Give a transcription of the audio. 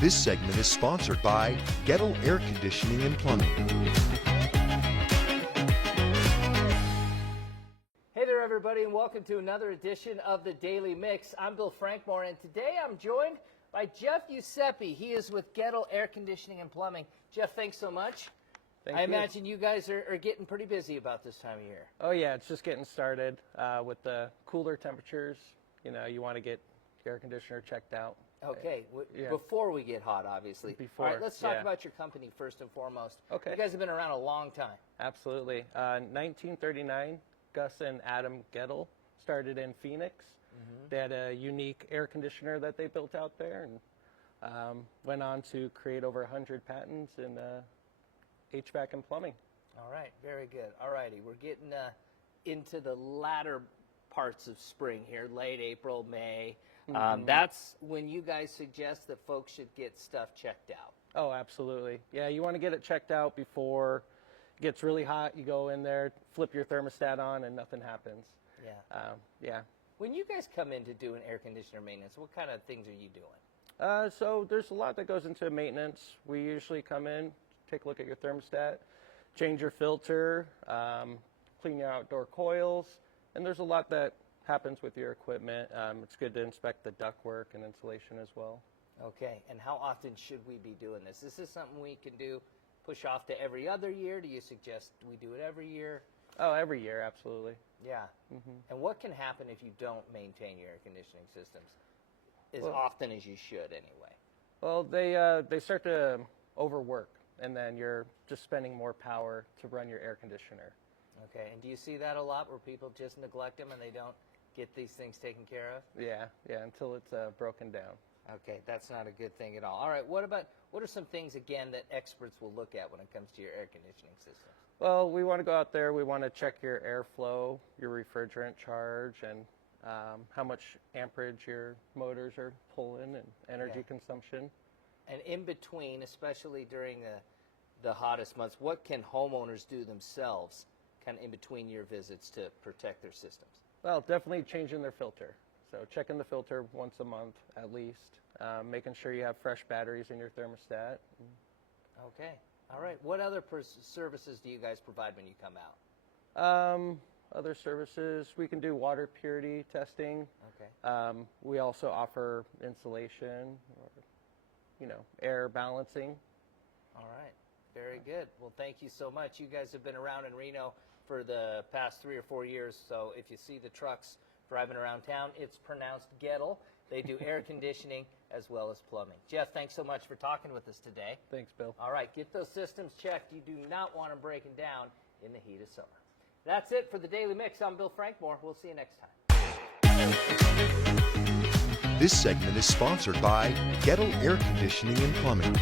This segment is sponsored by Goettl Air Conditioning and Plumbing. Hey there, everybody, and welcome to another edition of the Daily Mix. I'm Bill Frankmore, and today I'm joined by Jeff Giuseppe. He is with Goettl Air Conditioning and Plumbing. Jeff, thanks so much. Thank you. Imagine you guys are getting pretty busy about this time of year. Oh yeah, it's just getting started with the cooler temperatures. You know, you want to get your air conditioner checked out. Okay, Yeah. Before we get hot, obviously. Before, All right, let's talk yeah. about your company first and foremost. Okay. You guys have been around a long time. Absolutely. 1939, Gus and Adam Goettl started in Phoenix. They had a unique air conditioner that they built out there, and went on to create over 100 patents in HVAC and plumbing. All right, very good. All righty, we're getting into the latter parts of spring here, late April, May. That's when you guys suggest that folks should get stuff checked out. Oh, absolutely. Yeah, you want to get it checked out before it gets really hot. You go in there, flip your thermostat on, and nothing happens. Yeah. Yeah. When you guys come in to do an air conditioner maintenance, what kind of things are you doing? So there's a lot that goes into maintenance. We usually come in, take a look at your thermostat, change your filter, clean your outdoor coils, and there's a lot that happens with your equipment. It's good to inspect the ductwork and insulation as well. Okay, and how often should we be doing this? Is this something we can do, push off to every other year? Do you suggest we do it every year? Oh, every year, absolutely. Yeah. And what can happen if you don't maintain your air conditioning systems as Well- often as you should anyway? Well, they start to overwork, and then you're just spending more power to run your air conditioner. Okay, and do you see that a lot where people just neglect them and they don't get these things taken care of? Yeah, until it's broken down. Okay, that's not a good thing at all. All right, what are some things, again, that experts will look at when it comes to your air conditioning system? Well, we want to go out there, we want to check your airflow, your refrigerant charge, and how much amperage your motors are pulling and energy consumption. And in between, especially during the hottest months, what can homeowners do themselves kind of in between your visits to protect their systems? Well, definitely changing their filter. So checking the filter once a month at least, making sure you have fresh batteries in your thermostat. Okay, all right. What other services do you guys provide when you come out? Other services, we can do water purity testing. Okay. We also offer insulation or, air balancing. All right, very good. Well, thank you so much. You guys have been around in Reno for the past 3 or 4 years, so if you see the trucks driving around town, it's pronounced Goettl. They do air conditioning as well as plumbing. Jeff, thanks so much for talking with us today. Thanks, Bill. All right, get those systems checked. You do not want them breaking down in the heat of summer. That's it for the Daily Mix. I'm Bill Frankmore. We'll see you next time. This segment is sponsored by Goettl Air Conditioning and Plumbing.